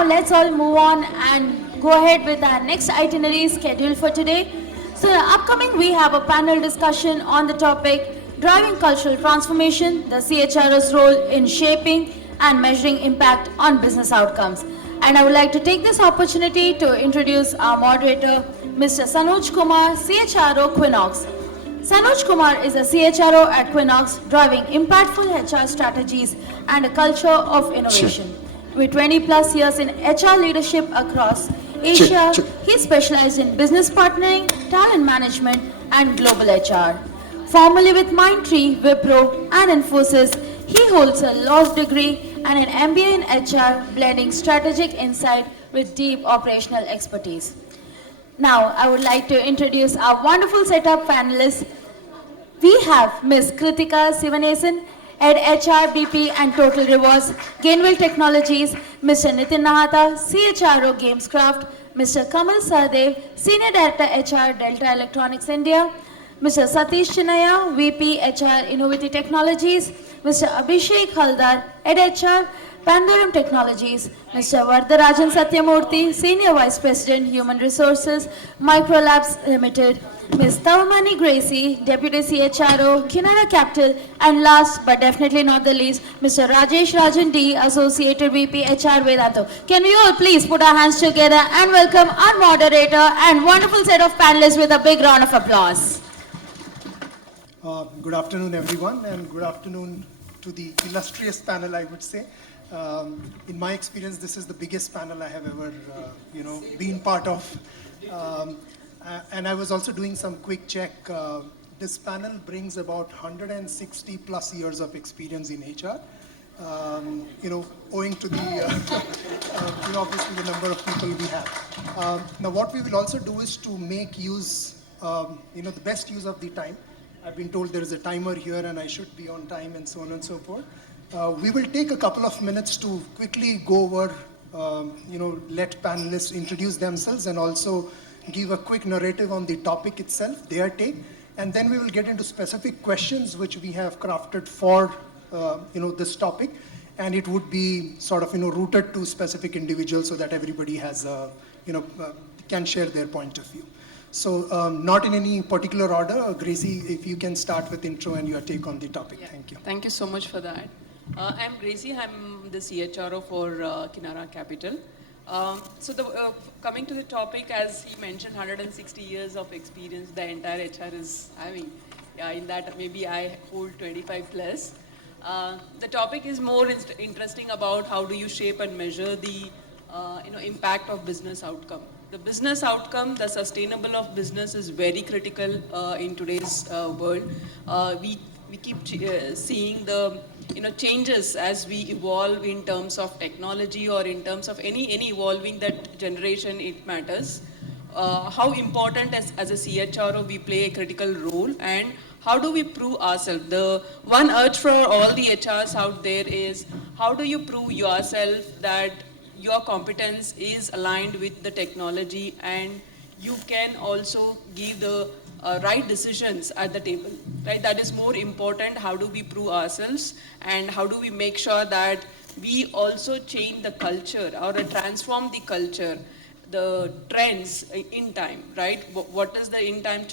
now let's all move on and go ahead with our next itinerary scheduled for today. So upcoming we have a panel discussion on the topic Driving Cultural Transformation, the CHRO's role in shaping and measuring impact on business outcomes. And I would like to take this opportunity to introduce our moderator, Mr. Sanuj Kumar, CHRO Quinox. Sanuj Kumar is a CHRO at Quinox, driving impactful HR strategies and a culture of innovation. With 20 plus years in HR leadership across Asia, he specialized in business partnering, talent management, and global HR. Formerly with Mindtree, Wipro, and Infosys, he holds a law degree and an MBA in HR, blending strategic insight with deep operational expertise. Now, I would like to introduce our wonderful setup panelists. We have Ms. Kritika Sivanesan, Head HR, BP and Total Rewards, Gainwell Technologies, Mr. Nitin Nahata, CHRO Gamescraft, Mr. Kamal Sahadev, Senior Director HR, Delta Electronics India, Mr. Satish Chinaya, VP HR Innovative Technologies, Mr. Abhishek Haldar, Head HR, Pandorum Technologies, Mr. Vardarajan Satyamurthy, Senior Vice President, Human Resources, Microlabs Limited, Ms. Tavamani Gracie, Deputy CHRO, Kinara Capital, and last but definitely not the least, Mr. Rajesh Rajan D, Associated VP HR Vedanto. Can we all please put our hands together and welcome our moderator and wonderful set of panelists with a big round of applause. Good afternoon, everyone, and good afternoon to the illustrious panel, I would say. In my experience, this is the biggest panel I have ever, been part of. And I was also doing some quick check. This panel brings about 160 plus years of experience in HR. Owing to the, obviously the number of people we have. Now, what we will also do is to make use, the best use of the time. I've been told there is a timer here and I should be on time and so on and so forth. We will take a couple of minutes to quickly go over, let panelists introduce themselves and also give a quick narrative on the topic itself, their take, and then we will get into specific questions which we have crafted for, this topic, and it would be sort of, rooted to specific individuals so that everybody has, can share their point of view. So not in any particular order. Gracie, if you can start with intro and your take on the topic. Yeah. Thank you. Thank you so much for that. I'm Gracie. I'm the CHRO for Kinara Capital. Coming to the topic, as he mentioned, 160 years of experience the entire HR is having. In that, maybe I hold 25 plus. The topic is more interesting about how do you shape and measure the impact of business outcome. The business outcome, the sustainable of business is very critical in today's world. We keep seeing the changes as we evolve in terms of technology or in terms of any evolving that generation it matters. How important as a CHRO we play a critical role, and how do we prove ourselves? The one urge for all the HRs out there is how do you prove yourself that your competence is aligned with the technology and you can also give the right decisions at the table, right? That is more important. How do we prove ourselves and how do we make sure that we also change the culture or transform the culture, the trends in time, right? What is the in time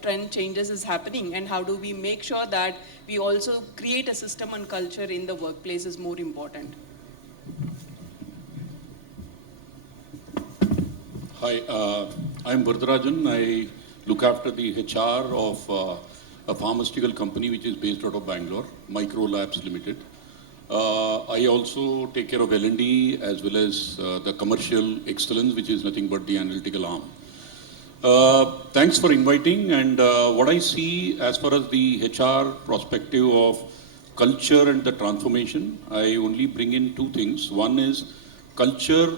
trend changes is happening and how do we make sure that we also create a system and culture in the workplace is more important. Hi, I'm Vardarajan. I look after the HR of a pharmaceutical company which is based out of Bangalore, Microlabs Limited. I also take care of L&D as well as the commercial excellence, which is nothing but the analytical arm. Thanks for inviting. And what I see as far as the HR perspective of culture and the transformation, I only bring in two things. One is culture,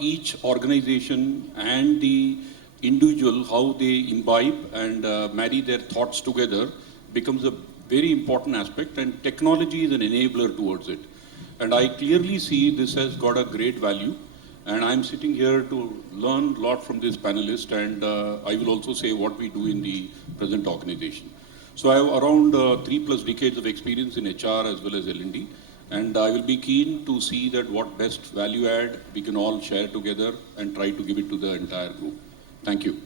each organization and the individual, how they imbibe and marry their thoughts together becomes a very important aspect, and technology is an enabler towards it. And I clearly see this has got a great value, and I'm sitting here to learn a lot from this panelist, and I will also say what we do in the present organization. So I have around 3+ decades of experience in HR as well as L&D. And I will be keen to see that what best value add we can all share together and try to give it to the entire group. Thank you.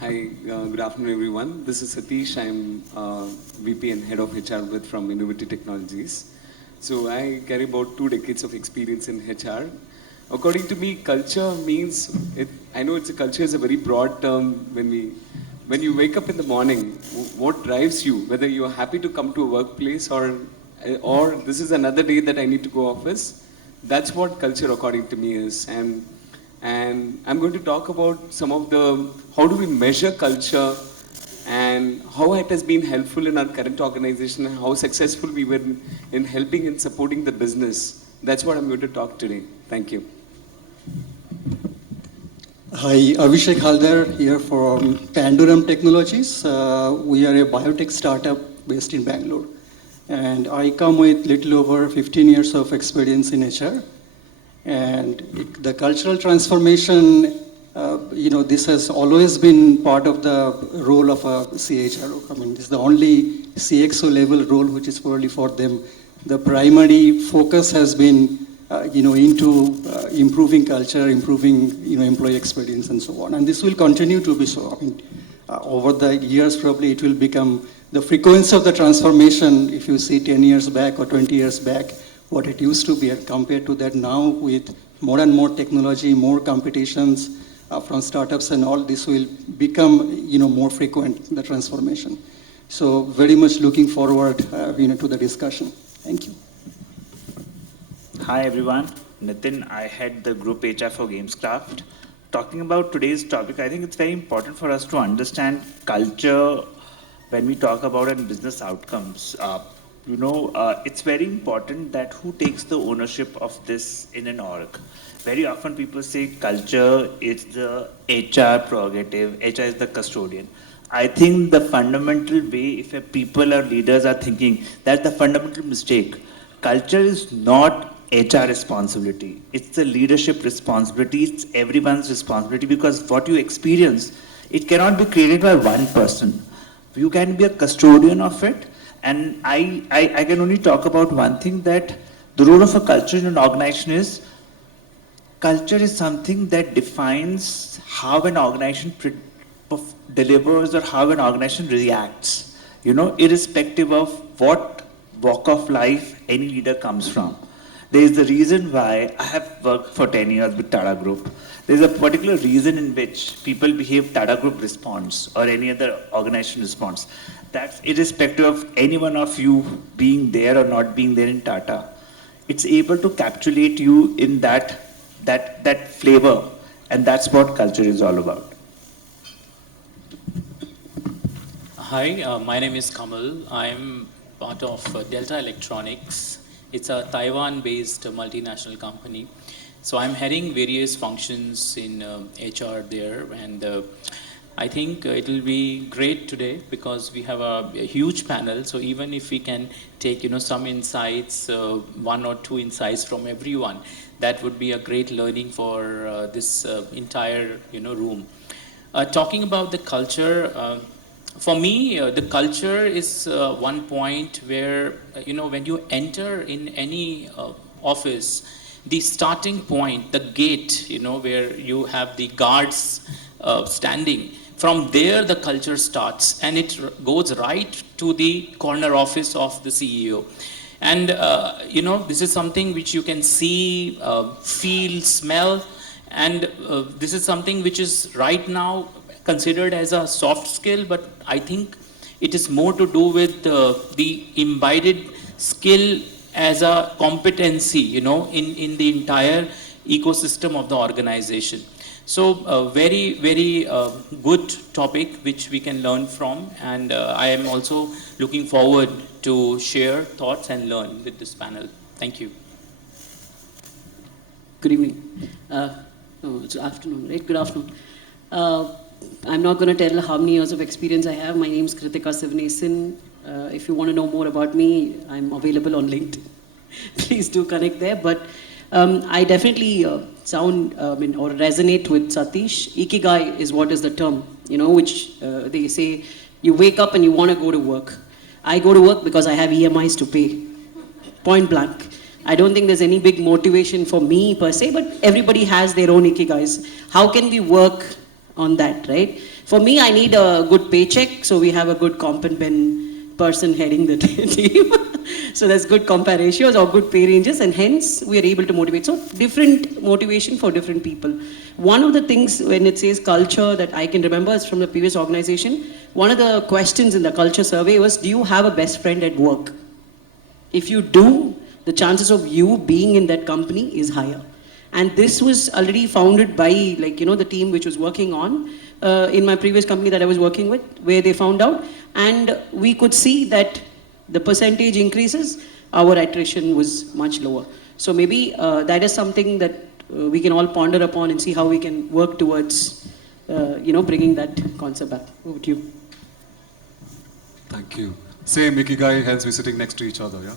Hi, good afternoon everyone. This is Satish. I'm VP and Head of HR with from Innovative Technologies. So I carry about 2 decades of experience in HR. According to me, culture means, I know culture is a very broad term. When you wake up in the morning, what drives you? Whether you're happy to come to a workplace or this is another day that I need to go office. That's what culture according to me is. And I'm going to talk about some of how do we measure culture and how it has been helpful in our current organization and how successful we were in helping and supporting the business. That's what I'm going to talk today. Thank you. Hi, Abhishek Haldar here from Panduram Technologies. We are a biotech startup based in Bangalore. And I come with little over 15 years of experience in HR. And the cultural transformation, this has always been part of the role of a CHRO. I mean, this is the only CXO level role which is probably for them. The primary focus has been, into improving culture, improving, employee experience and so on. And this will continue to be so. I mean, over the years, probably it will become the frequency of the transformation, if you see 10 years back or 20 years back, what it used to be, and compared to that now with more and more technology, more competitions from startups and all, this will become, more frequent, the transformation. So very much looking forward, to the discussion. Thank you. Hi everyone, Nitin. I head the group HR for Gamescraft. Talking about today's topic, I think it's very important for us to understand culture when we talk about business outcomes. It's very important that who takes the ownership of this in an org. Very often people say culture is the HR prerogative, HR is the custodian. I think the fundamental way, if people or leaders are thinking, that's the fundamental mistake. Culture is not HR responsibility. It's the leadership responsibility. It's everyone's responsibility because what you experience, it cannot be created by one person. You can be a custodian of it. And I can only talk about one thing, that the role of a culture in an organization is, culture is something that defines how an organization delivers or how an organization reacts, irrespective of what walk of life any leader comes from. There is the reason why I have worked for 10 years with Tata Group. There's a particular reason in which people behave, Tata Group responds or any other organization responds. That's irrespective of any one of you being there or not being there in Tata. It's able to capsulate you in that flavor, and that's what culture is all about. Hi, my name is Kamal. I'm part of Delta Electronics. It's a Taiwan-based multinational company. So I'm heading various functions in HR there, and I think it will be great today because we have a huge panel. So even if we can take, some insights, 1 or 2 insights from everyone, that would be a great learning for this entire, room. Talking about the culture, for me, the culture is one point where, when you enter in any office, the starting point, the gate, where you have the guards standing, from there the culture starts and it goes right to the corner office of the CEO. And, this is something which you can see, feel, smell, and this is something which is right now considered as a soft skill, but I think it is more to do with the imbibed skill as a competency, in the entire ecosystem of the organization. So a very, very good topic which we can learn from, and I am also looking forward to share thoughts and learn with this panel. Thank you. Good evening. It's afternoon, right? Good afternoon. I'm not going to tell how many years of experience I have. My name is Kritika Sivanesan. If you want to know more about me, I'm available on LinkedIn. Please do connect there. But I definitely sound or resonate with Satish. Ikigai is what is the term, which they say you wake up and you want to go to work. I go to work because I have EMIs to pay. Point blank. I don't think there's any big motivation for me per se, but everybody has their own ikigais. How can we work on that, right? For me, I need a good paycheck, so we have a good comp and ben person heading the team. So there's good compare ratios or good pay ranges, and hence we are able to motivate. So different motivation for different people. One of the things when it says culture that I can remember is from the previous organization, one of the questions in the culture survey was, do you have a best friend at work? If you do, the chances of you being in that company is higher. And this was already founded by, like, you know, the team which was working on in my previous company that I was working with, where they found out. And we could see that the percentage increases, our attrition was much lower. So maybe that is something that we can all ponder upon and see how we can work towards, bringing that concept back. Over to you. Thank you. Same Ikigai, hence we're sitting next to each other, yeah?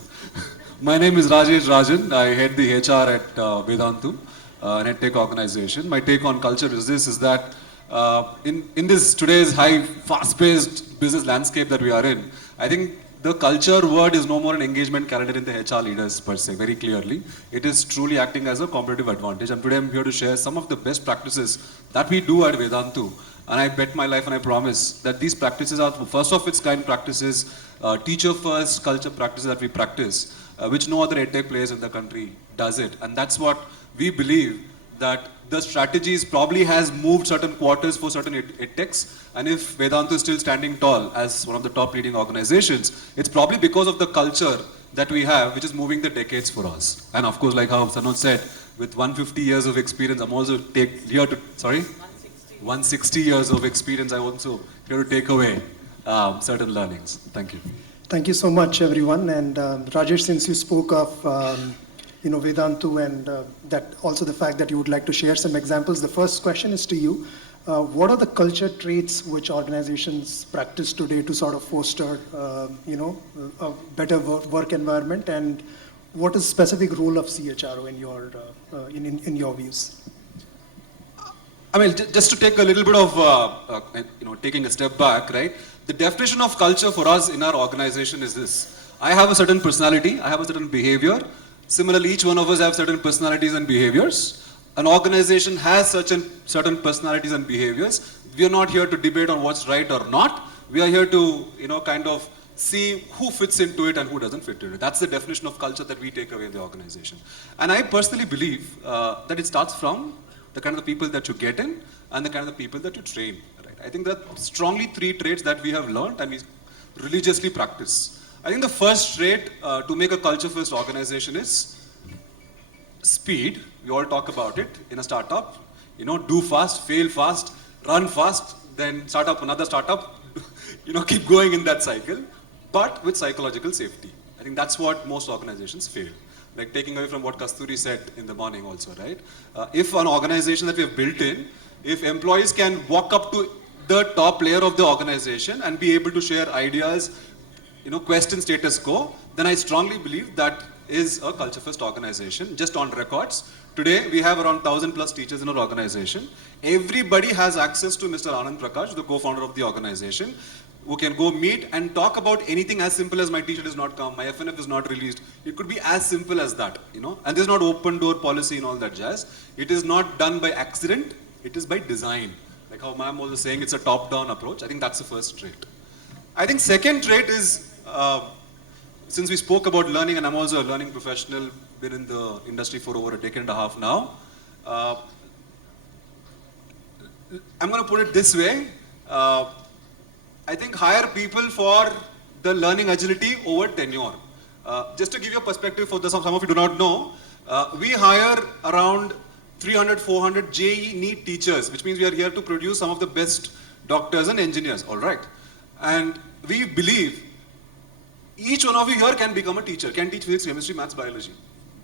My name is Rajesh Rajan. I head the HR at Vedantu, an EdTech organization. My take on culture is that in this today's high, fast-paced business landscape that we are in, I think the culture word is no more an engagement calendar in the HR leaders per se, very clearly. It is truly acting as a competitive advantage. And today I'm here to share some of the best practices that we do at Vedantu. And I bet my life and I promise that these practices are first of its kind practices, teacher-first culture practices that we practice, which no other EdTech players in the country does it. And that's what we believe, that the strategies probably has moved certain quarters for certain EdTechs. And if Vedantu is still standing tall as one of the top leading organizations, it's probably because of the culture that we have, which is moving the decades for us. And of course, like how Sanoj said, with 150 years of experience, I'm also here to, 160 years of experience, I'm also here to take away certain learnings. Thank you. Thank you so much, everyone. And Rajesh, since you spoke of Vedantu and that also the fact that you would like to share some examples, the first question is to you. What are the culture traits which organizations practice today to sort of foster, a better work environment, and what is the specific role of CHRO in your views? I mean, just to take a little bit of, taking a step back, right? The definition of culture for us in our organization is this. I have a certain personality, I have a certain behavior. Similarly, each one of us have certain personalities and behaviors. An organization has certain personalities and behaviors. We are not here to debate on what's right or not. We are here to, kind of see who fits into it and who doesn't fit into it. That's the definition of culture that we take away in the organization. And I personally believe that it starts from the kind of the people that you get in and the kind of the people that you train. Right? I think there are strongly three traits that we have learned and we religiously practice. I think the first trait to make a culture-first organization is speed. We all talk about it in a startup. Do fast, fail fast, run fast, then start up another startup, keep going in that cycle, but with psychological safety. I think that's what most organizations fail. Like taking away from what Kasturi said in the morning also, right? If an organization that we have built in, if employees can walk up to the top layer of the organization and be able to share ideas, question status quo, then I strongly believe that is a culture-first organization. Just on records, today we have around 1,000 plus teachers in our organization. Everybody has access to Mr. Anand Prakash, the co-founder of the organization, who can go meet and talk about anything as simple as my t-shirt is not come, my FNF is not released. It could be as simple as that, And there's not open door policy and all that jazz. It is not done by accident, it is by design. Like how ma'am was saying, it's a top-down approach. I think that's the first trait. I think second trait is, since we spoke about learning, and I'm also a learning professional, been in the industry for over a decade and a half now. I'm going to put it this way. I think hire people for the learning agility over tenure. Just to give you a perspective for some of you do not know, we hire around 300, 400 JEE NEET teachers, which means we are here to produce some of the best doctors and engineers, all right? And we believe each one of you here can become a teacher, can teach physics, chemistry, maths, biology.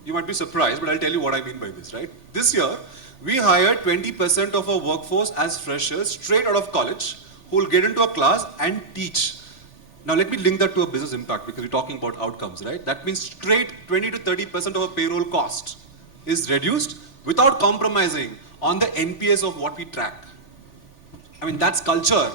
You might be surprised, but I'll tell you what I mean by this, right? This year, we hired 20% of our workforce as freshers straight out of college who will get into a class and teach. Now let me link that to a business impact because we're talking about outcomes, right? That means straight 20 to 30% of our payroll cost is reduced without compromising on the NPS of what we track. I mean, that's culture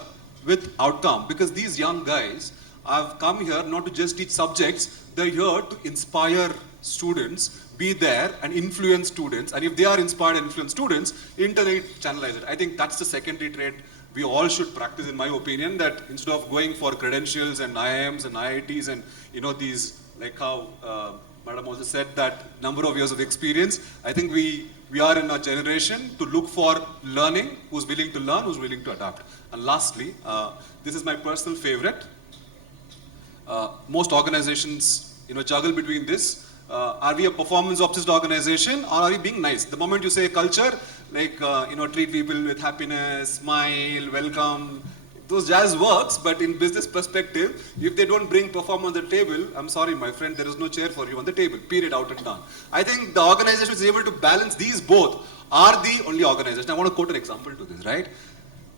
with outcome because these young guys I've come here not to just teach subjects, they're here to inspire students, be there and influence students. And if they are inspired and influence students, internally channelize it. I think that's the secondary trait we all should practice, in my opinion, that instead of going for credentials and IIMs and IITs and, these, like how Madam also said, that number of years of experience, I think we are in a generation to look for learning, who's willing to learn, who's willing to adapt. And lastly, this is my personal favorite. Most organizations, juggle between this. Are we a performance-obsessed organization or are we being nice? The moment you say culture, like, treat people with happiness, smile, welcome, those jazz works, but in business perspective, if they don't bring performance on the table, I'm sorry, my friend, there is no chair for you on the table, period, out and done. I think the organization is able to balance these both are the only organization. I want to quote an example to this, right?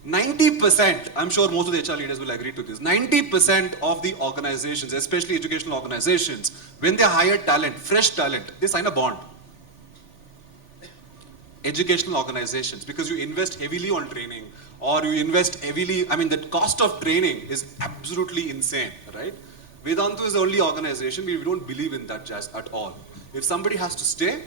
90%, I'm sure most of the HR leaders will agree to this, 90% of the organizations, especially educational organizations, when they hire talent, fresh talent, they sign a bond. Educational organizations, because you invest heavily on training, or you invest heavily, the cost of training is absolutely insane, right? Vedantu is the only organization, we don't believe in that jazz at all. If somebody has to stay,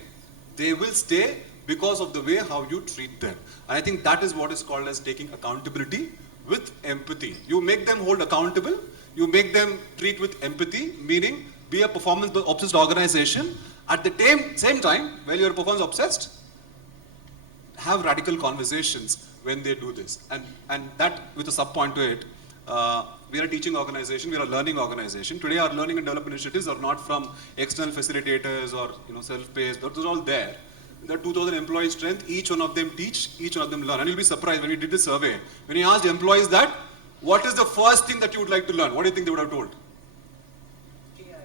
they will stay because of the way how you treat them. And I think that is what is called as taking accountability with empathy. You make them hold accountable, you make them treat with empathy, meaning be a performance-obsessed organization. At the same time, while you're performance-obsessed, have radical conversations when they do this. And that, with a sub-point to it, we are a teaching organization, we are a learning organization. Today our learning and development initiatives are not from external facilitators or self-paced, those are all there. There are 2,000 employee strength, each one of them teach, each one of them learn. And you'll be surprised when we did this survey. When we asked employees that, what is the first thing that you would like to learn? What do you think they would have told? AI.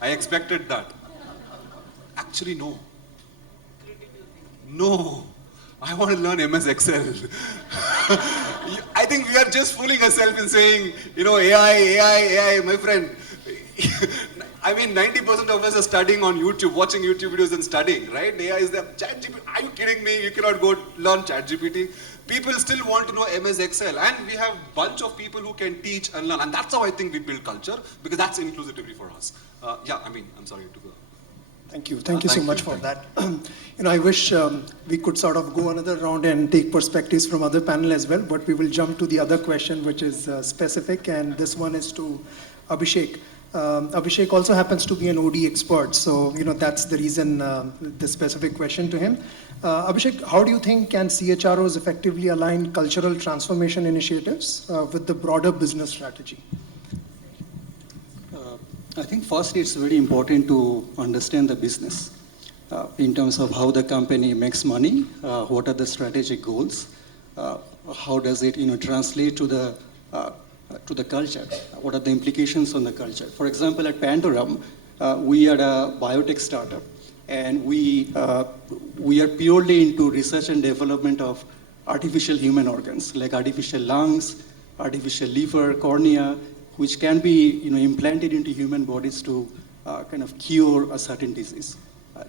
I expected that. Actually, no. No. I want to learn MS Excel. I think we are just fooling ourselves in saying, AI, my friend. 90% of us are studying on YouTube, watching YouTube videos and studying, right? AI is there. ChatGPT, are you kidding me? You cannot go learn ChatGPT. People still want to know MS Excel, and we have a bunch of people who can teach and learn, and that's how I think we build culture, because that's inclusivity for us. I'm sorry to go. Thank you so much for that. I wish we could sort of go another round and take perspectives from other panel as well, but we will jump to the other question, which is specific, and this one is to Abhishek. Abhishek also happens to be an OD expert, so that's the reason the specific question to him. Abhishek, how do you think can CHROs effectively align cultural transformation initiatives with the broader business strategy? I think first it's very important to understand the business in terms of how the company makes money, what are the strategic goals, how does it translate to the culture, what are the implications on the culture. For example, at Pandorum, we are a biotech startup, and we are purely into research and development of artificial human organs, like artificial lungs, artificial liver, cornea, which can be implanted into human bodies to kind of cure a certain disease.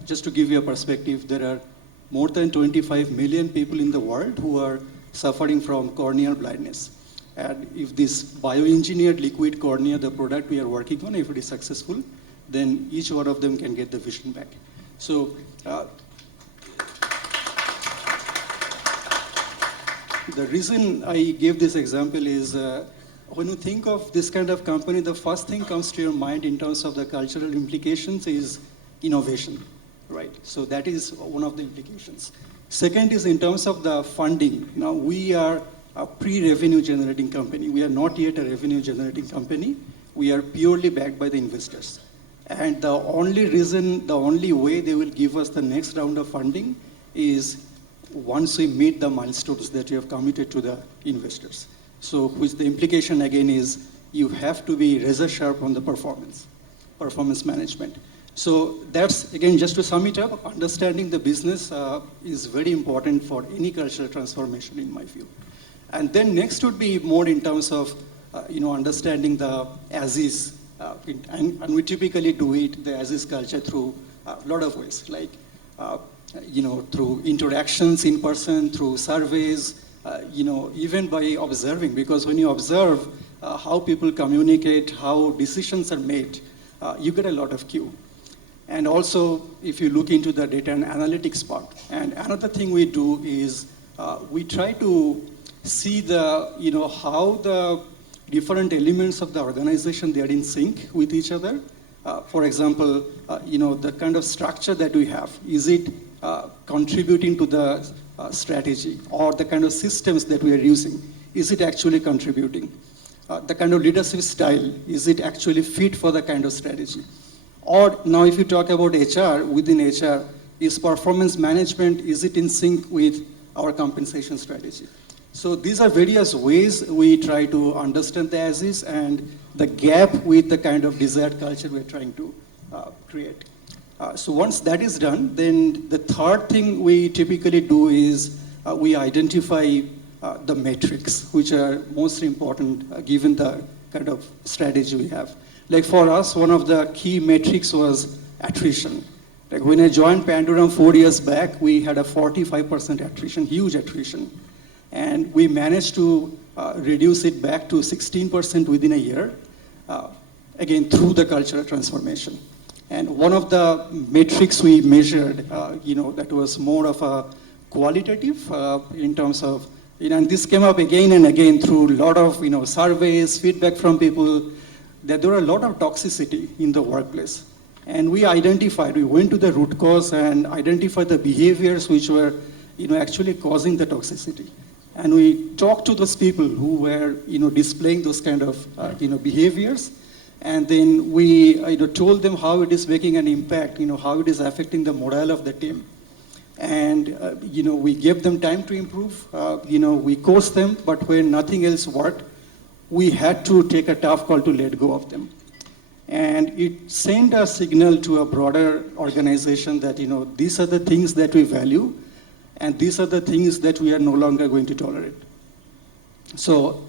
Just to give you a perspective, there are more than 25 million people in the world who are suffering from corneal blindness. And if this bioengineered liquid cornea, the product we are working on, if it is successful, then each one of them can get the vision back. So the reason I gave this example is when you think of this kind of company, the first thing comes to your mind in terms of the cultural implications is innovation, right? So that is one of the implications. Second is in terms of the funding. Now we are a pre-revenue generating company. We are not yet a revenue generating company. We are purely backed by the investors. And the only way they will give us the next round of funding is once we meet the milestones that we have committed to the investors. So which the implication again is you have to be razor sharp on the performance management. So that's, again, just to sum it up, understanding the business is very important for any cultural transformation in my view. And then next would be more in terms of, understanding the as-is, and we typically do it, the as-is culture, through a lot of ways, like, through interactions in person, through surveys, even by observing, because when you observe, how people communicate, how decisions are made, you get a lot of cue. And also, if you look into the data and analytics part, and another thing we do is we try to see how the different elements of the organization, they are in sync with each other. For example, the kind of structure that we have, is it contributing to the strategy, or the kind of systems that we are using, is it actually contributing? The kind of leadership style, is it actually fit for the kind of strategy? Or now if you talk about HR, within HR, is performance management, is it in sync with our compensation strategy? So these are various ways we try to understand the as-is and the gap with the kind of desired culture we're trying to create. So once that is done, then the third thing we typically do is we identify the metrics, which are most important given the kind of strategy we have. Like for us, one of the key metrics was attrition. Like when I joined Pandoram 4 years back, we had a 45% attrition, huge attrition. And we managed to reduce it back to 16% within a year, again, through the cultural transformation. And one of the metrics we measured, that was more of a qualitative in terms of, and this came up again and again through a lot of, surveys, feedback from people, that there were a lot of toxicity in the workplace. And we went to the root cause and identified the behaviors which were, actually causing the toxicity. And we talked to those people who were, displaying those kind of, behaviors. And then we told them how it is making an impact, how it is affecting the morale of the team. And, we gave them time to improve. We coached them, but when nothing else worked, we had to take a tough call to let go of them. And it sent a signal to a broader organization that, these are the things that we value, and these are the things that we are no longer going to tolerate. So,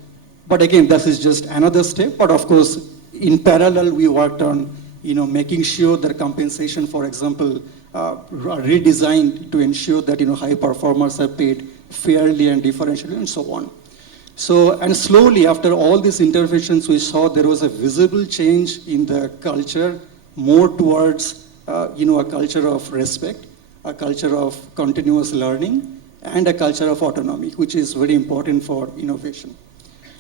but again, this is just another step. But of course, in parallel, we worked on, making sure that compensation, for example, are redesigned to ensure that, high performers are paid fairly and differentially, and so on. So, and slowly, after all these interventions, we saw there was a visible change in the culture, more towards, a culture of respect, a culture of continuous learning, and a culture of autonomy, which is very important for innovation.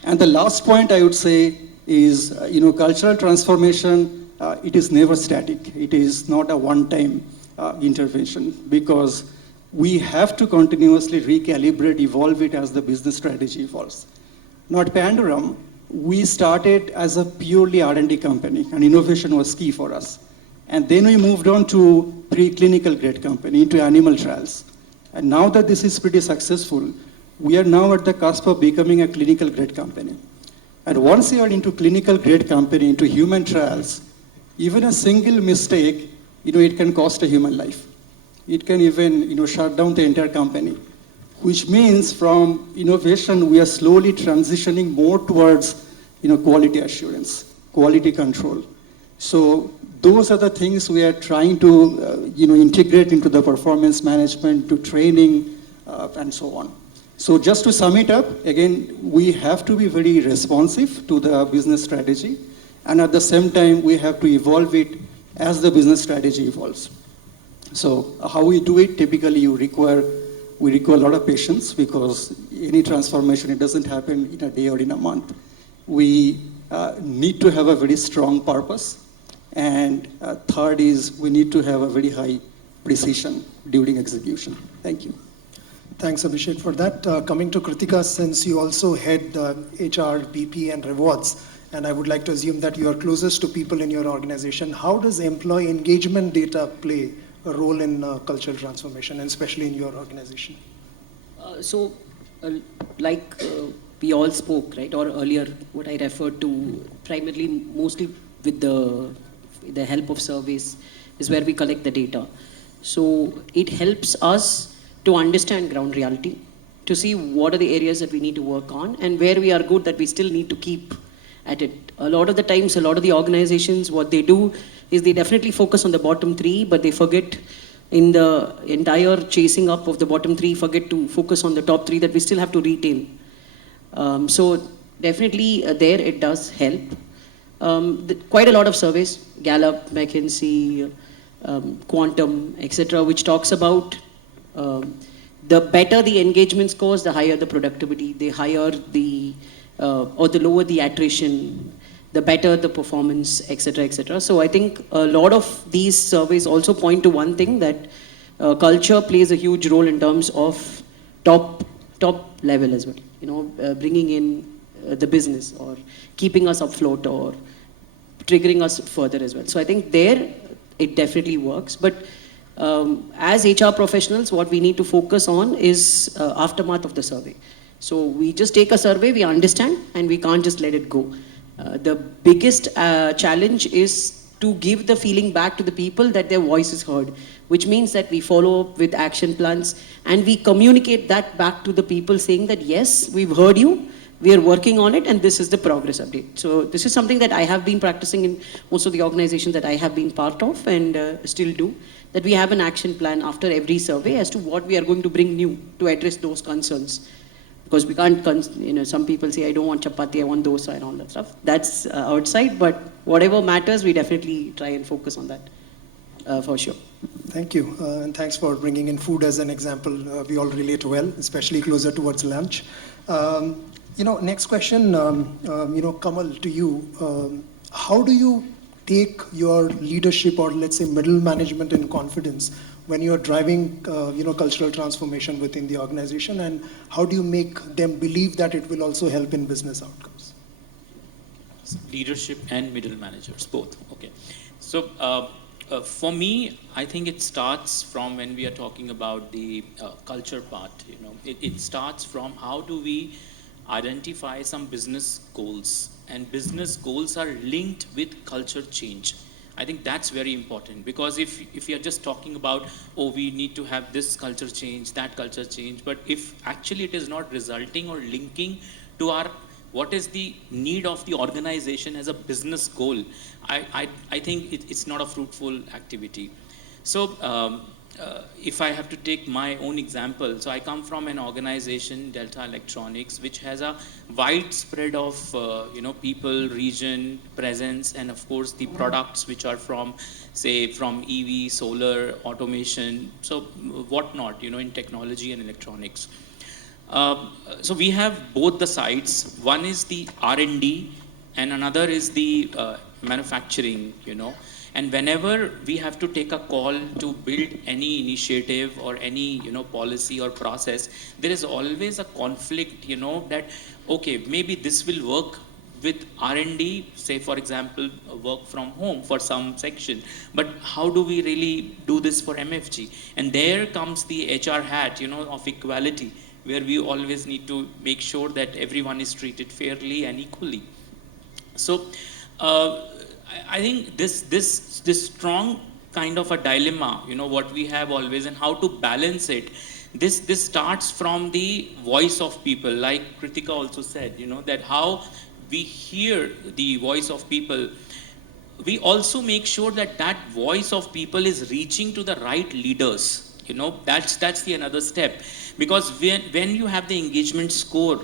And the last point I would say is, cultural transformation, it is never static. It is not a one-time intervention, because we have to continuously recalibrate, evolve it as the business strategy evolves. Now at Pandoram, we started as a purely R&D company, and innovation was key for us. And then we moved on to preclinical grade company, into animal trials. And now that this is pretty successful, we are now at the cusp of becoming a clinical grade company. And once you are into clinical grade company, into human trials, even a single mistake, it can cost a human life. It can even, shut down the entire company. Which means from innovation, we are slowly transitioning more towards, quality assurance, quality control. So those are the things we are trying to, integrate into the performance management, to training, and so on. So just to sum it up, again, we have to be very responsive to the business strategy, and at the same time, we have to evolve it as the business strategy evolves. So how we do it, typically we require a lot of patience, because any transformation, it doesn't happen in a day or in a month. We need to have a very strong purpose. And third is we need to have a very high precision during execution. Thank you. Thanks, Abhishek, for that. Coming to Kritika, since you also head HR, BP, and rewards, and I would like to assume that you are closest to people in your organization, how does employee engagement data play a role in cultural transformation, and especially in your organization? Like we all spoke, right, or earlier, what I referred to, primarily, mostly with the help of surveys, is where we collect the data. So it helps us to understand ground reality, to see what are the areas that we need to work on, and where we are good that we still need to keep at it. A lot of the times, a lot of the organizations, what they do is they definitely focus on the bottom three, but they forget in the entire chasing up of the bottom three, forget to focus on the top three that we still have to retain. So definitely there it does help. Quite a lot of surveys, Gallup, McKinsey, Quantum, etc., which talks about the better the engagement scores, the higher the productivity, the higher the, or the lower the attrition, the better the performance, etc., etc. So I think a lot of these surveys also point to one thing, that culture plays a huge role in terms of top level as well. You know, bringing in the business or keeping us afloat or triggering us further as well. So I think there it definitely works. But as HR professionals, what we need to focus on is aftermath of the survey. So we just take a survey, we understand, and we can't just let it go. The biggest challenge is to give the feeling back to the people that their voice is heard, which means that we follow up with action plans and we communicate that back to the people saying that yes, we've heard you, we are working on it, and this is the progress update. So this is something that I have been practicing in most of the organizations that I have been part of and still do, that we have an action plan after every survey as to what we are going to bring new to address those concerns. Because we can't, some people say, I don't want chapati, I want dosa and all that stuff. That's outside, but whatever matters, we definitely try and focus on that, for sure. Thank you, and thanks for bringing in food as an example. We all relate well, especially closer towards lunch. Next question, Kamal, to you. How do you take your leadership or let's say middle management in confidence when you're driving, cultural transformation within the organization, and how do you make them believe that it will also help in business outcomes? Leadership and middle managers, both. Okay. So for me, I think it starts from when we are talking about the culture part. It starts from how do we identify some business goals, and business goals are linked with culture change. I think that's very important, because if you're just talking about, oh, we need to have this culture change, that culture change, but if actually it is not resulting or linking to our, what is the need of the organization as a business goal, I think it's not a fruitful activity. So if I have to take my own example, so I come from an organization, Delta Electronics, which has a wide spread of people, region, presence, and of course the products which are from, say, from EV, solar, automation, so whatnot, in technology and electronics. So we have both the sides. One is the R&D, and another is the manufacturing, And whenever we have to take a call to build any initiative or any, policy or process, there is always a conflict, that, okay, maybe this will work with R&D, say, for example, work from home for some section, but how do we really do this for MFG? And there comes the HR hat, of equality, where we always need to make sure that everyone is treated fairly and equally. So, I think this strong kind of a dilemma, what we have always, and how to balance it. This starts from the voice of people, like Kritika also said, that how we hear the voice of people. We also make sure that that voice of people is reaching to the right leaders. That's the another step, because when you have the engagement score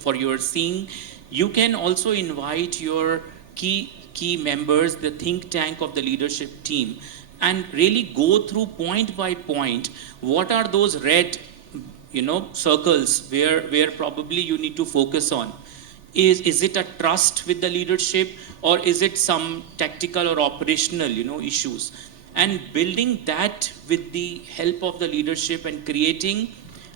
for your seeing, you can also invite your key members, the think tank of the leadership team, and really go through point by point, what are those red, circles where probably you need to focus on. Is it a trust with the leadership, or is it some tactical or operational, issues? And building that with the help of the leadership and creating,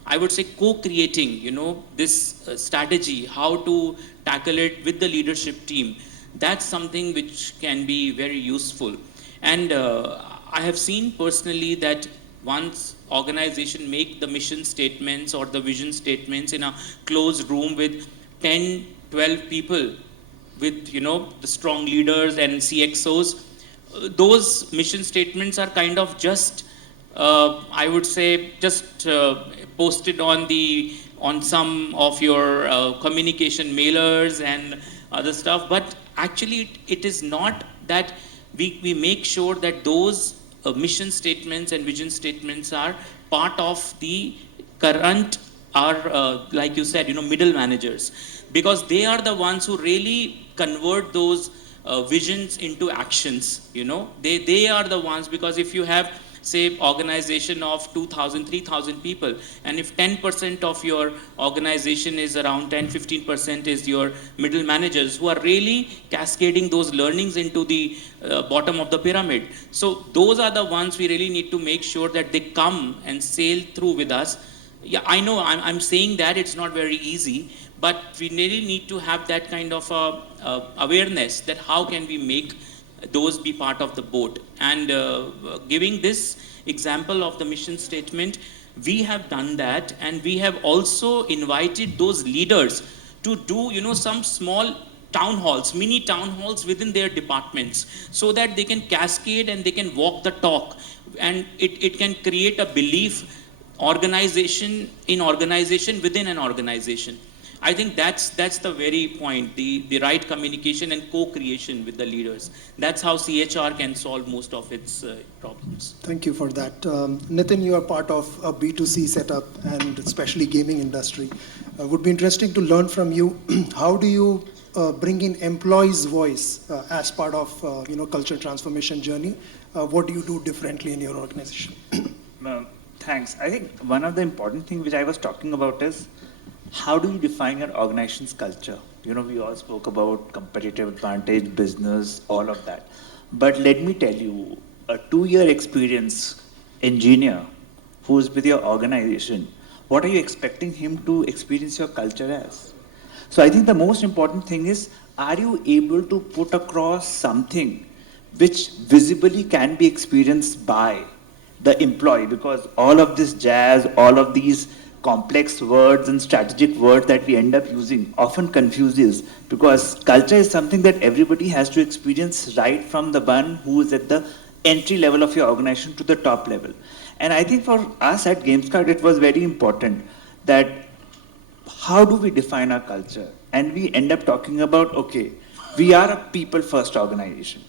I would say co-creating, this strategy, how to tackle it with the leadership team. That's something which can be very useful. And I have seen personally that once organization make the mission statements or the vision statements in a closed room with 10, 12 people, with, the strong leaders and CXOs, those mission statements are kind of just, I would say, just posted on some of your communication mailers and other stuff. But actually, it is not that we make sure that those mission statements and vision statements are part of the current are, like you said, middle managers, because they are the ones who really convert those visions into actions. They are the ones, because if you have, say, organization of 2,000, 3,000 people, and if 10% of your organization is around 10-15% is your middle managers who are really cascading those learnings into the bottom of the pyramid. So those are the ones we really need to make sure that they come and sail through with us. Yeah, I know I'm saying that it's not very easy, but we really need to have that kind of awareness that how can we make those be part of the boat. And giving this example of the mission statement, we have done that, and we have also invited those leaders to do some small town halls, mini town halls within their departments, so that they can cascade and they can walk the talk, and it can create a belief organization within an organization. I think that's the very point, the right communication and co-creation with the leaders. That's how CHR can solve most of its problems. Thank you for that. Nitin, you are part of a B2C setup and especially gaming industry. Would be interesting to learn from you, how do you bring in employees' voice as part of culture transformation journey? What do you do differently in your organization? Thanks. I think one of the important things which I was talking about is, how do you define your organization's culture? We all spoke about competitive advantage, business, all of that. But let me tell you, a 2-year experience engineer who's with your organization, what are you expecting him to experience your culture as? So I think the most important thing is, are you able to put across something which visibly can be experienced by the employee? Because all of this jazz, all of these complex words and strategic words that we end up using often confuses, because culture is something that everybody has to experience, right from the one who is at the entry level of your organization to the top level. And I think for us at GamesCard, it was very important that how do we define our culture? And we end up talking about, okay, we are a people first organization.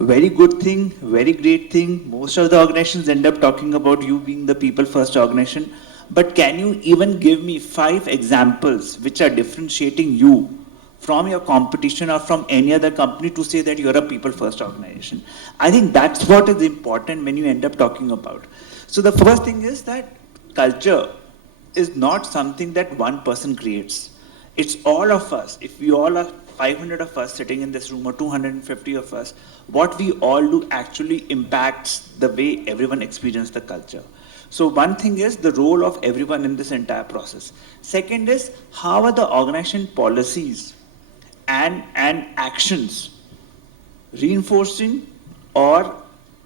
Very good thing, very great thing. Most of the organizations end up talking about you being the people first organization. But can you even give me 5 examples which are differentiating you from your competition or from any other company to say that you're a people first organization? I think that's what is important when you end up talking about. So the first thing is that culture is not something that one person creates. It's all of us. If we all are 500 of us sitting in this room or 250 of us, what we all do actually impacts the way everyone experiences the culture. So one thing is the role of everyone in this entire process. Second is, how are the organization policies and actions reinforcing or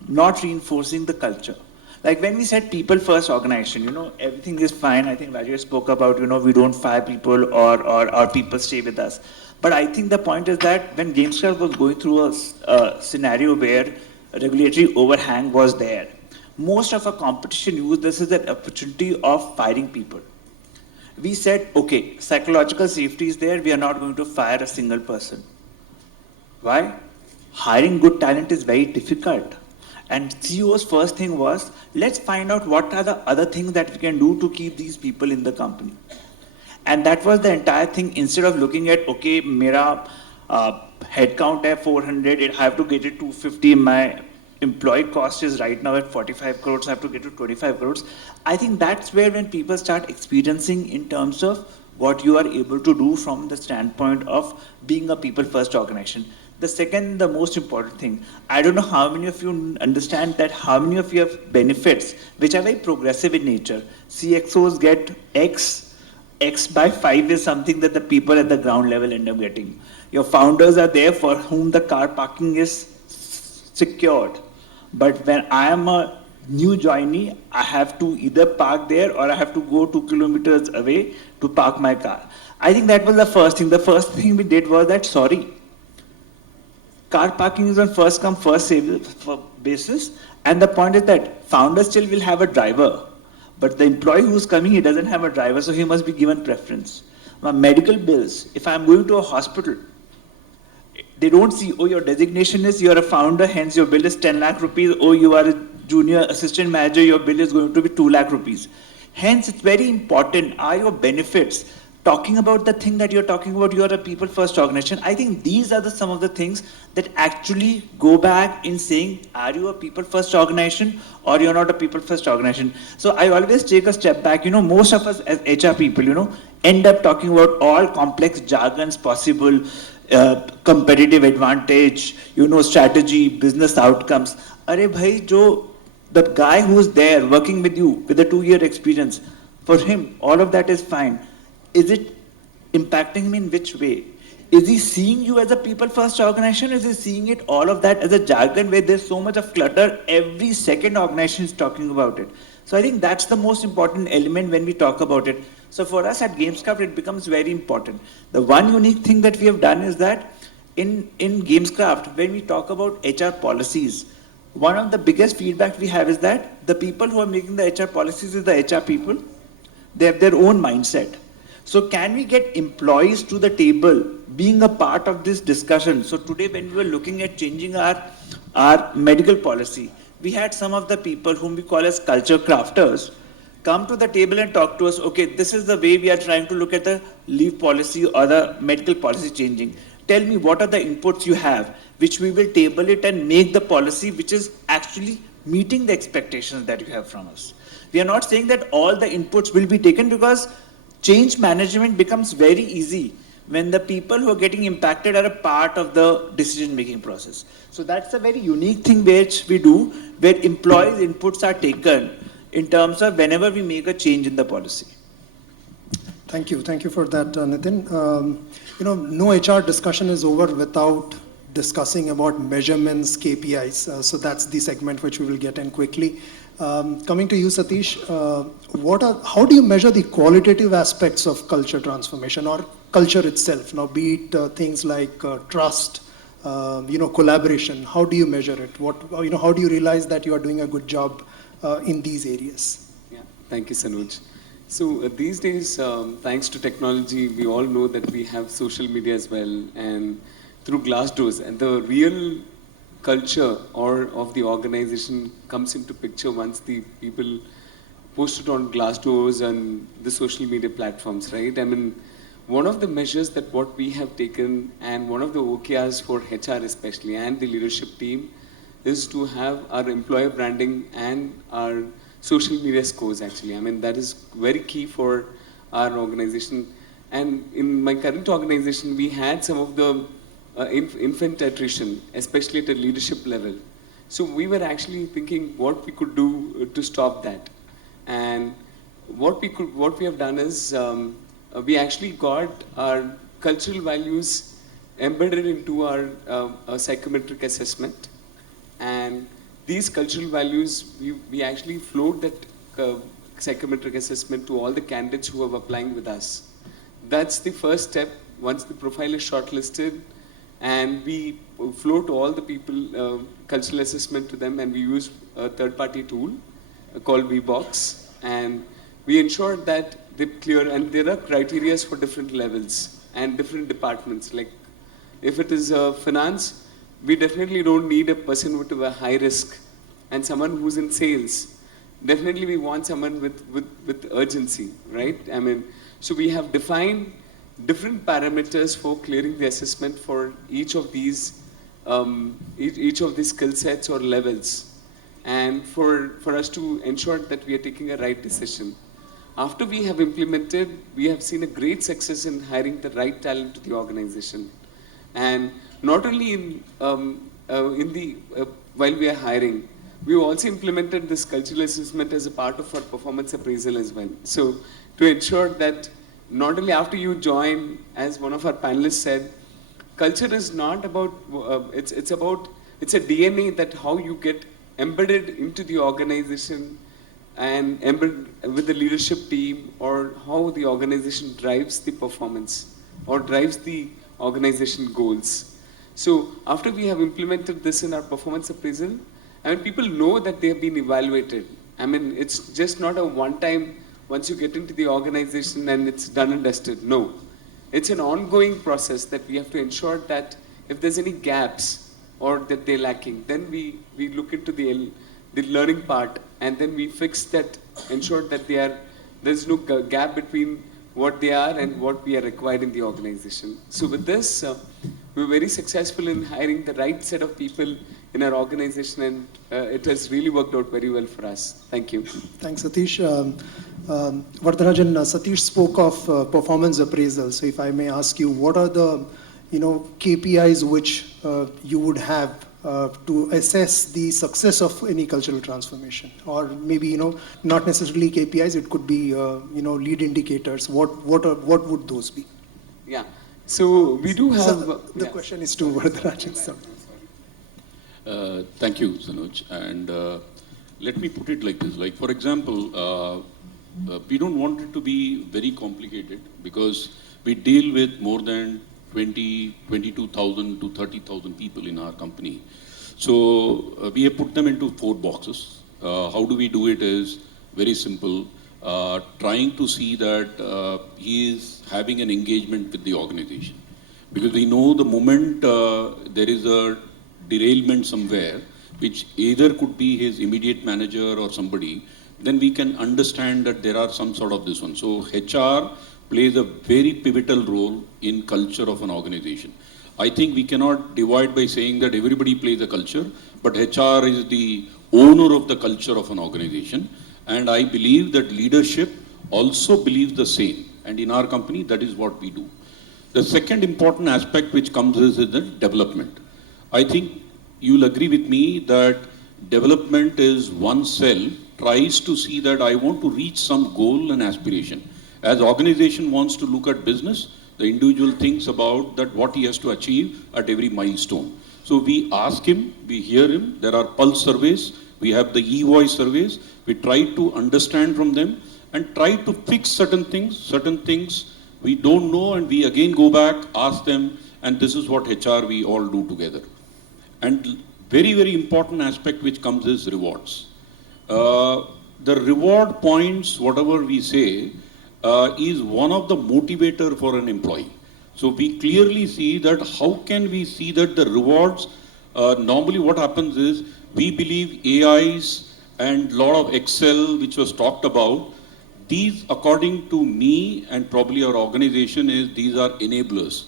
not reinforcing the culture? Like when we said people first organization, everything is fine. I think Rajesh spoke about, we don't fire people or people stay with us. But I think the point is that when GamesCard was going through a scenario where regulatory overhang was there, most of our competition used this as an opportunity of firing people. We said, okay, psychological safety is there, we are not going to fire a single person. Why? Hiring good talent is very difficult. And CEO's first thing was, let's find out what are the other things that we can do to keep these people in the company. And that was the entire thing. Instead of looking at, okay, mera headcount hai 400, I have to get it to 250, my employee cost is right now at 45 crores, I have to get to 25 crores. I think that's where when people start experiencing in terms of what you are able to do from the standpoint of being a people first organization. The second, the most important thing, I don't know how many of you understand that how many of you have benefits which are very progressive in nature. CXOs get X by 5 is something that the people at the ground level end up getting. Your founders are there for whom the car parking is secured. But when I am a new joinee, I have to either park there or I have to go 2 kilometers away to park my car. I think that was the first thing. The first thing we did was that, car parking is on first come, first served basis. And the point is that founders still will have a driver. But the employee who's coming, he doesn't have a driver, so he must be given preference. My medical bills, if I'm going to a hospital, they don't see, oh, your designation is you're a founder, hence your bill is 10 lakh rupees. Oh, you are a junior assistant manager, your bill is going to be 2 lakh rupees. Hence, it's very important. Are your benefits talking about the thing that you're talking about? You're a people first organization. I think these are some of the things that actually go back in saying, are you a people first organization or you're not a people first organization? So I always take a step back. Most of us as HR people, end up talking about all complex jargons possible, competitive advantage, strategy, business outcomes. Arey bhai, the guy who's there working with you with a 2-year experience, for him, all of that is fine. Is it impacting him in which way? Is he seeing you as a people-first organization? Is he seeing it, all of that, as a jargon where there's so much of clutter, every second organization is talking about it? So I think that's the most important element when we talk about it. So for us at Gamescraft, it becomes very important. The one unique thing that we have done is that in Gamescraft, when we talk about HR policies, one of the biggest feedback we have is that the people who are making the HR policies is the HR people. They have their own mindset. So can we get employees to the table being a part of this discussion? So today when we were looking at changing our medical policy, we had some of the people whom we call as culture crafters come to the table and talk to us, okay, this is the way we are trying to look at the leave policy or the medical policy changing. Tell me what are the inputs you have, which we will table it and make the policy which is actually meeting the expectations that you have from us. We are not saying that all the inputs will be taken, because change management becomes very easy when the people who are getting impacted are a part of the decision-making process. So that's a very unique thing which we do, where employees' inputs are taken in terms of whenever we make a change in the policy. Thank you for that, Nitin. No HR discussion is over without discussing about measurements, KPIs. So that's the segment which we will get in quickly. Coming to you, Satish, how do you measure the qualitative aspects of culture transformation or culture itself? Now, be it things like trust, collaboration. How do you measure it? How do you realize that you are doing a good job in these areas? Yeah, thank you, Sanuj. So these days, thanks to technology, we all know that we have social media as well, and through Glassdoors, and the real culture of the organization comes into picture once the people post it on Glassdoors and the social media platforms, right? I mean, one of the measures that what we have taken, and one of the OKRs for HR especially and the leadership team, is to have our employer branding and our social media scores actually. I mean, that is very key for our organization. And in my current organization, we had some of the infant attrition, especially at a leadership level. So we were actually thinking what we could do to stop that. And what we have done is we actually got our cultural values embedded into our psychometric assessment. And these cultural values, we actually float that psychometric assessment to all the candidates who are applying with us. That's the first step. Once the profile is shortlisted, and we float all the people cultural assessment to them, and we use a third-party tool called VBox, and we ensure that they clear, and there are criteria for different levels and different departments. Like if it is finance, we definitely don't need a person with a high risk, and someone who's in sales. Definitely we want someone with urgency, right? I mean, so we have defined different parameters for clearing the assessment for each of these skill sets or levels, and for us to ensure that we are taking a right decision. After we have implemented, we have seen a great success in hiring the right talent to the organization. And not only while we are hiring, we also implemented this cultural assessment as a part of our performance appraisal as well. So to ensure that not only after you join, as one of our panelists said, culture is not about, it's a DNA that how you get embedded into the organization and embedded with the leadership team, or how the organization drives the performance or drives the organization goals. So after we have implemented this in our performance appraisal, I mean, people know that they have been evaluated. I mean, it's just not a one-time, once you get into the organization and it's done and dusted. No, it's an ongoing process that we have to ensure that if there's any gaps or that they're lacking, then we look into the learning part, and then we fix that, ensure that they are there's no gap between what they are and what we are required in the organization. So with this, we're very successful in hiring the right set of people in our organization, and it has really worked out very well for us. Thank you. Thanks, Satish. Vardhanajan, Satish spoke of performance appraisal. So if I may ask you, what are the KPIs which you would have to assess the success of any cultural transformation? Or maybe not necessarily KPIs. It could be lead indicators. What would those be? Yeah. So we do have. So the question is to Vardhanajan. So. Thank you, Sanuj. And let me put it like this. Like, for example, we don't want it to be very complicated because we deal with more than 22,000 to 30,000 people in our company. So we have put them into 4 boxes. How do we do it is very simple. Trying to see that he is having an engagement with the organization. Because we know the moment there is a derailment somewhere, which either could be his immediate manager or somebody, then we can understand that there are some sort of this one. So HR plays a very pivotal role in culture of an organization. I think we cannot divide by saying that everybody plays a culture, but HR is the owner of the culture of an organization. And I believe that leadership also believes the same. And in our company, that is what we do. The second important aspect which comes is the development. I think you'll agree with me that development is oneself tries to see that I want to reach some goal and aspiration. As organization wants to look at business, the individual thinks about that what he has to achieve at every milestone. So we ask him, we hear him, there are pulse surveys, we have the e-voice surveys, we try to understand from them and try to fix certain things we don't know, and we again go back, ask them, and this is what HR we all do together. And very, very important aspect which comes is rewards. The reward points, whatever we say, is one of the motivator for an employee. So we clearly see that how can we see that the rewards, normally what happens is we believe AIs and lot of Excel which was talked about, these according to me and probably our organization is these are enablers.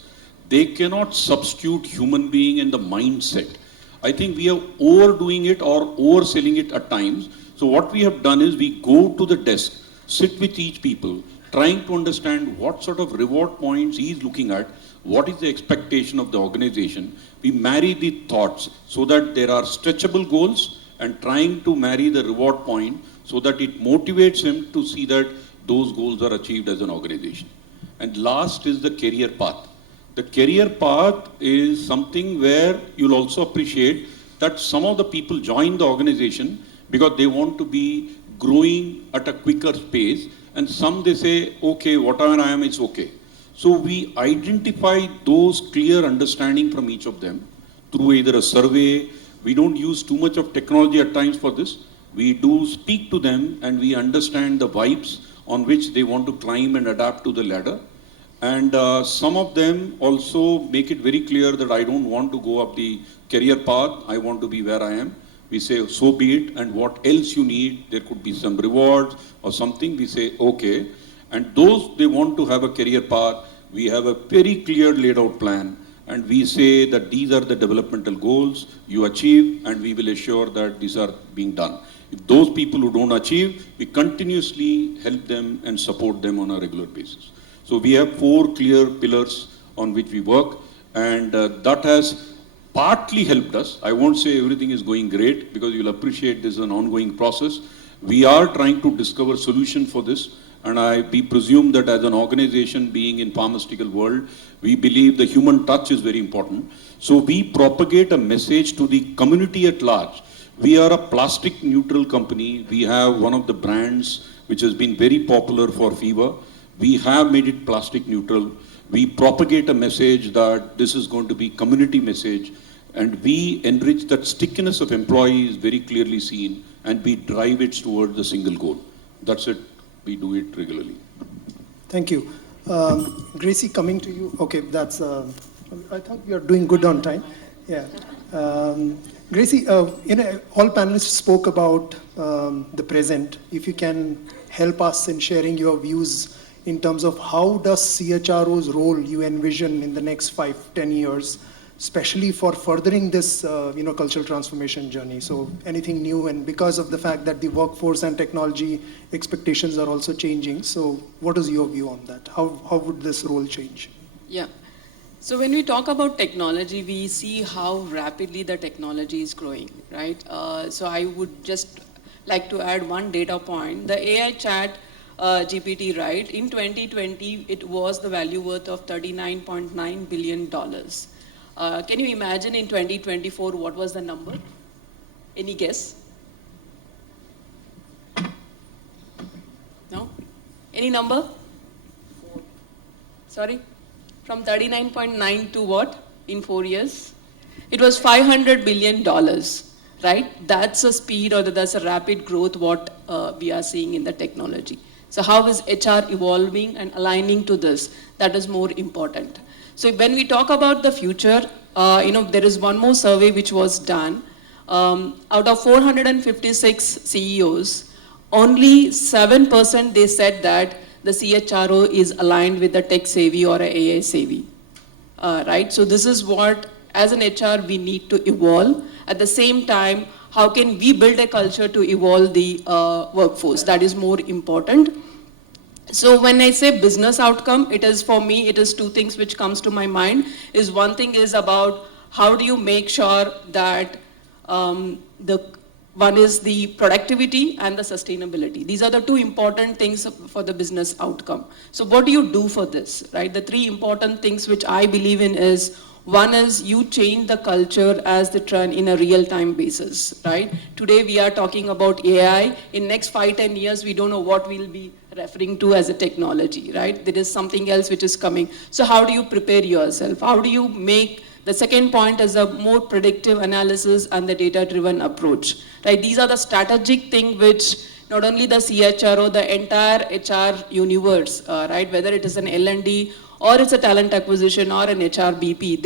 They cannot substitute human being and the mindset. I think we are overdoing it or overselling it at times. So what we have done is we go to the desk, sit with each people, trying to understand what sort of reward points he is looking at, what is the expectation of the organization. We marry the thoughts so that there are stretchable goals and trying to marry the reward point so that it motivates him to see that those goals are achieved as an organization. And last is the career path. The career path is something where you'll also appreciate that some of the people join the organization because they want to be growing at a quicker pace, and some they say, okay, whatever I am, it's okay. So we identify those clear understanding from each of them through either a survey. We don't use too much of technology at times for this. We do speak to them and we understand the vibes on which they want to climb and adapt to the ladder. And some of them also make it very clear that I don't want to go up the career path. I want to be where I am. We say, so be it. And what else you need, there could be some rewards or something. We say, okay. And those, they want to have a career path. We have a very clear laid out plan. And we say that these are the developmental goals you achieve, and we will assure that these are being done. If those people who don't achieve, we continuously help them and support them on a regular basis. So we have 4 clear pillars on which we work, and that has partly helped us. I won't say everything is going great because you'll appreciate this is an ongoing process. We are trying to discover solution for this, and we presume that as an organization being in pharmaceutical world, we believe the human touch is very important. So we propagate a message to the community at large. We are a plastic neutral company. We have one of the brands which has been very popular for fever. We have made it plastic neutral. We propagate a message that this is going to be community message, and we enrich that stickiness of employees very clearly seen, and we drive it towards the single goal. That's it. We do it regularly. Thank you. Gracie, coming to you. Okay, that's, I thought we are doing good on time. Yeah. Gracie, all panelists spoke about the present. If you can help us in sharing your views in terms of how does CHRO's role you envision in the next 5-10 years, especially for furthering this, cultural transformation journey. So anything new, and because of the fact that the workforce and technology expectations are also changing. So what is your view on that? How would this role change? Yeah. So when we talk about technology, we see how rapidly the technology is growing, right? So I would just like to add one data point. The AI chat GPT, right? In 2020, it was the value worth of $39.9 billion. Can you imagine in 2024 what was the number? Any guess? No? Any number? Sorry? From 39.9 to what in 4 years? It was $500 billion, right? That's a speed, or that's a rapid growth what we are seeing in the technology. So how is HR evolving and aligning to this? That is more important. So when we talk about the future, there is one more survey which was done. Out of 456 CEOs, only 7% they said that the CHRO is aligned with the tech savvy or a AI savvy, right? So this is what, as an HR, we need to evolve. At the same time, how can we build a culture to evolve the workforce? That is more important. So when I say business outcome, it is, for me, it is two things which comes to my mind. Is one thing is about how do you make sure that one is the productivity and the sustainability. These are the two important things for the business outcome. So what do you do for this, right? The three important things which I believe in is, one is you change the culture as the trend in a real-time basis, right? Today we are talking about AI. In next 5-10 years, we don't know what we'll be referring to as a technology, right? There is something else which is coming. So how do you prepare yourself? How do you make, the second point is a more predictive analysis and the data-driven approach, right? These are the strategic thing which not only the CHRO, the entire HR universe, right? Whether it is an L&D or it's a talent acquisition or an HR BP,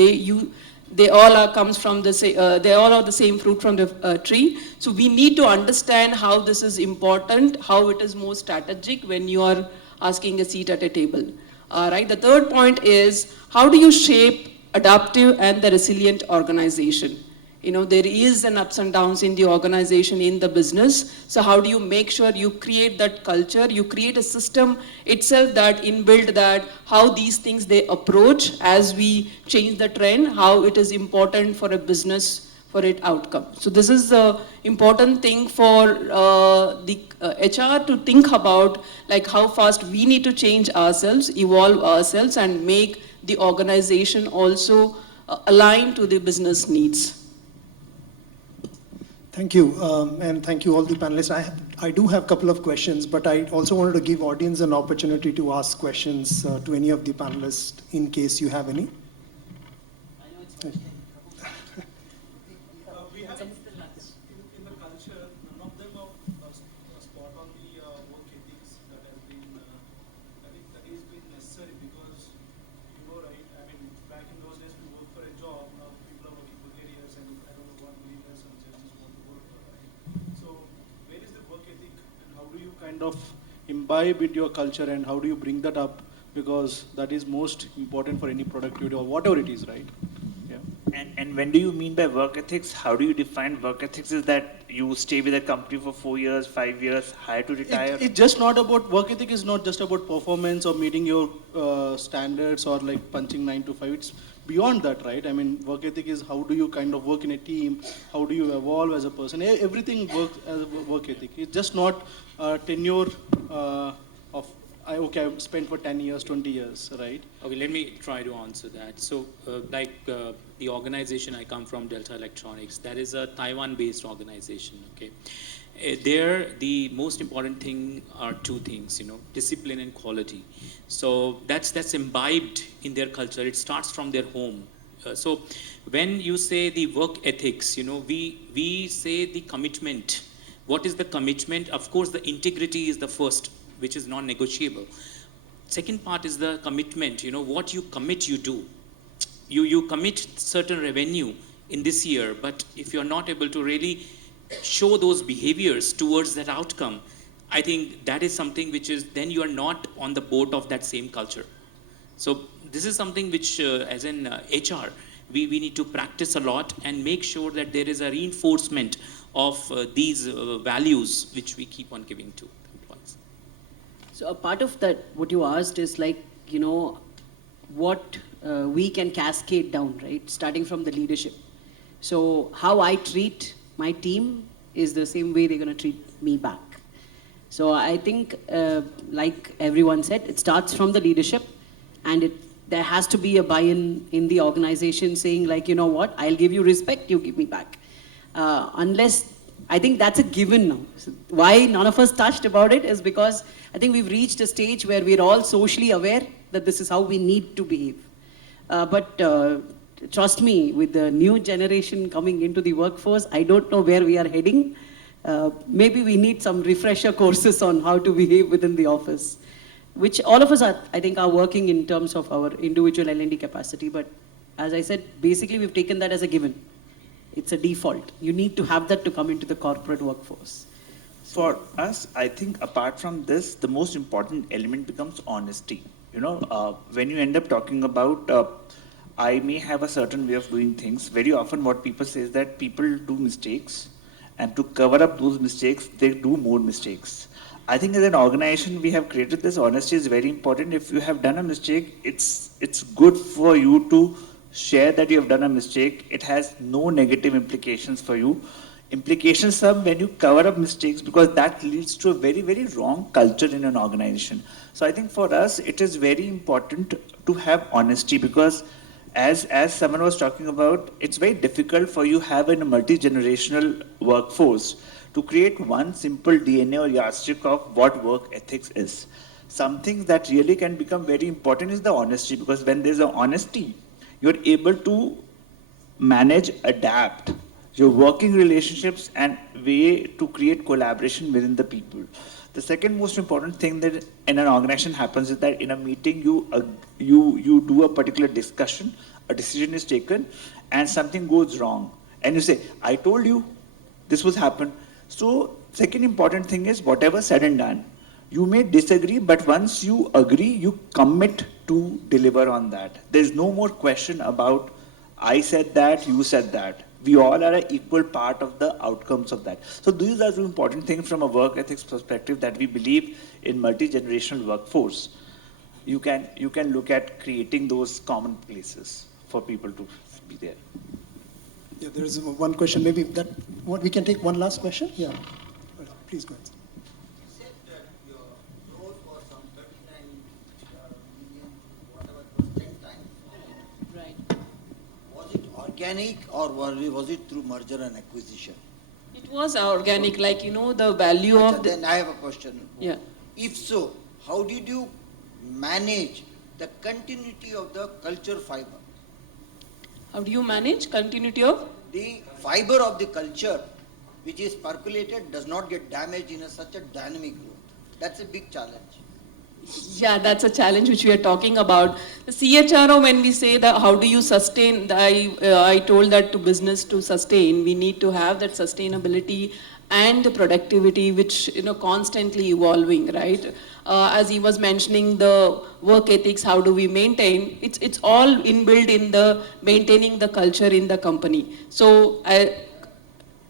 they all comes from the they all are the same fruit from the tree. So we need to understand how this is important, how it is more strategic when you are asking a seat at a table, right? The third point is, how do you shape adaptive and the resilient organization? There is an ups and downs in the organization, in the business. So how do you make sure you create that culture, you create a system itself that inbuilt that how these things they approach as we change the trend, how it is important for a business, for its outcome. So this is the important thing for the HR to think about, like how fast we need to change ourselves, evolve ourselves, and make the organization also align to the business needs. Thank you, and thank you all the panelists. I do have a couple of questions, but I also wanted to give audience an opportunity to ask questions to any of the panelists in case you have any. We have in the culture, none of them are spot on the work ethics that has been, I think that has been necessary because, right, I mean, back in those days we worked for a job, now people are working for careers, and I don't know what believers and judges want to work for, right? So where is the work ethic, and how do you kind of imbibe into your culture, and how do you bring that up? Because that is most important for any productivity or whatever it is, right? And when do you mean by work ethics? How do you define work ethics? Is that you stay with a company for 4 years, 5 years, hire to retire? It's just not about, work ethic is not just about performance or meeting your standards or like punching 9 to 5. It's beyond that, right? I mean, work ethic is how do you kind of work in a team? How do you evolve as a person? Everything works as a work ethic. It's just not tenure of, I've spent for 10 years, 20 years, right? Okay, let me try to answer that. So, the organization I come from, Delta Electronics, that is a Taiwan-based organization, okay? There, the most important thing are two things, discipline and quality. So that's imbibed in their culture. It starts from their home. So when you say the work ethics, we say the commitment. What is the commitment? Of course, the integrity is the first, which is non-negotiable. Second part is the commitment. What you commit, you do. You commit certain revenue, in this year, but if you're not able to really show those behaviors towards that outcome, I think that is something which is, then you are not on the boat of that same culture. So this is something which, as in HR, we need to practice a lot and make sure that there is a reinforcement of these values which we keep on giving to employees. So a part of that, what you asked is like, you know, what we can cascade down, right? Starting from the leadership. So how I treat my team is the same way they're going to treat me back. So I think, like everyone said, it starts from the leadership, and there has to be a buy-in in the organization saying like, you know what, I'll give you respect, you give me back. Unless, I think that's a given now. So why none of us touched about it is because I think we've reached a stage where we're all socially aware that this is how we need to behave. But trust me, with the new generation coming into the workforce, I don't know where we are heading. Maybe we need some refresher courses on how to behave within the office, which all of us are, I think, are working in terms of our individual L&D capacity. But as I said, basically we've taken that as a given. It's a default. You need to have that to come into the corporate workforce. For us, I think apart from this, the most important element becomes honesty. You know, when you end up talking about, I may have a certain way of doing things, very often what people say is that people do mistakes, and to cover up those mistakes, they do more mistakes. I think as an organization, we have created this honesty is very important. If you have done a mistake, it's good for you to share that you have done a mistake. It has no negative implications for you. Implications are when you cover up mistakes, because that leads to a very, very wrong culture in an organization. So I think for us, it is very important to have honesty, because as someone was talking about, it's very difficult for you have in a multi-generational workforce to create one simple DNA or yardstick of what work ethics is. Something that really can become very important is the honesty, because when there's an honesty, you're able to manage, adapt your working relationships and way to create collaboration within the people. The second most important thing that in an organization happens is that in a meeting you do a particular discussion, a decision is taken, and something goes wrong, and you say, I told you this was happened. So second important thing is whatever said and done, you may disagree, but once you agree, you commit to deliver on that. There's no more question about I said that, you said that. We all are an equal part of the outcomes of that. So these are the important things from a work ethics perspective that we believe in multi-generational workforce. You can look at creating those common places for people to be there. Yeah, there is one question. Maybe that we can take one last question. Yeah, please go ahead. You said that your growth was from 39 million, whatever, it was 10 times. Right. Was it organic or was it through merger and acquisition? It was organic, like, you know, the value of the... Then I have a question. Yeah. If so, how did you manage the continuity of the culture fiber? How do you manage continuity of? The fiber of the culture, which is percolated, does not get damaged in such a dynamic growth. That's a big challenge. Yeah, that's a challenge which we are talking about. The CHRO, when we say that how do you sustain, I told that to business to sustain, we need to have that sustainability and the productivity which, you know, constantly evolving, right? As he was mentioning the work ethics, how do we maintain? It's all inbuilt in the maintaining the culture in the company. So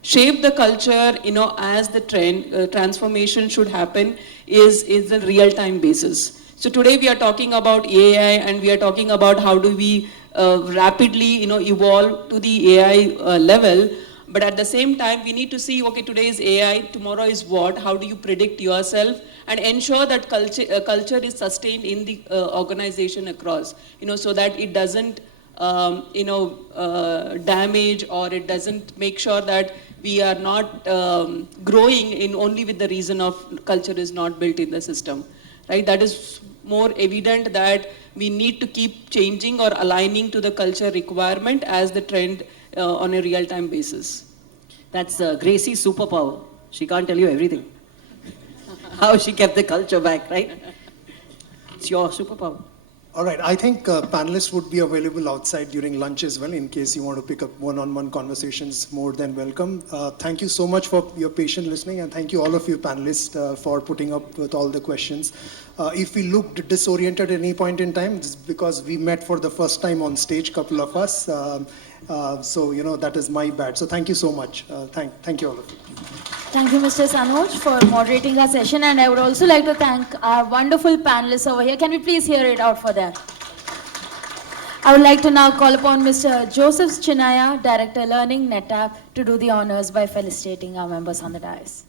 shape the culture, you know, as the trend, transformation should happen is a real-time basis. So today we are talking about AI, and we are talking about how do we rapidly, you know, evolve to the AI level. But at the same time, we need to see, okay, today is AI, tomorrow is what? How do you predict yourself and ensure that culture is sustained in the organization across, you know, so that it doesn't, damage, or it doesn't make sure that we are not growing in only with the reason of culture is not built in the system, right? That is more evident that we need to keep changing or aligning to the culture requirement as the trend on a real-time basis. That's Gracie's superpower. She can't tell you everything. How she kept the culture back, right? It's your superpower. All right, I think panelists would be available outside during lunch as well in case you want to pick up one-on-one conversations, more than welcome. Thank you so much for your patient listening, and thank you all of you panelists for putting up with all the questions. If we looked disoriented at any point in time, it's because we met for the first time on stage, couple of us. So, you know, that is my bad. So thank you so much. Thank you all of you. Thank you, Mr. Sanuj, for moderating our session, and I would also like to thank our wonderful panelists over here. Can we please hear it out for them? I would like to now call upon Mr. Joseph Chinaya, Director Learning, NetApp, to do the honors by felicitating our members on the dais.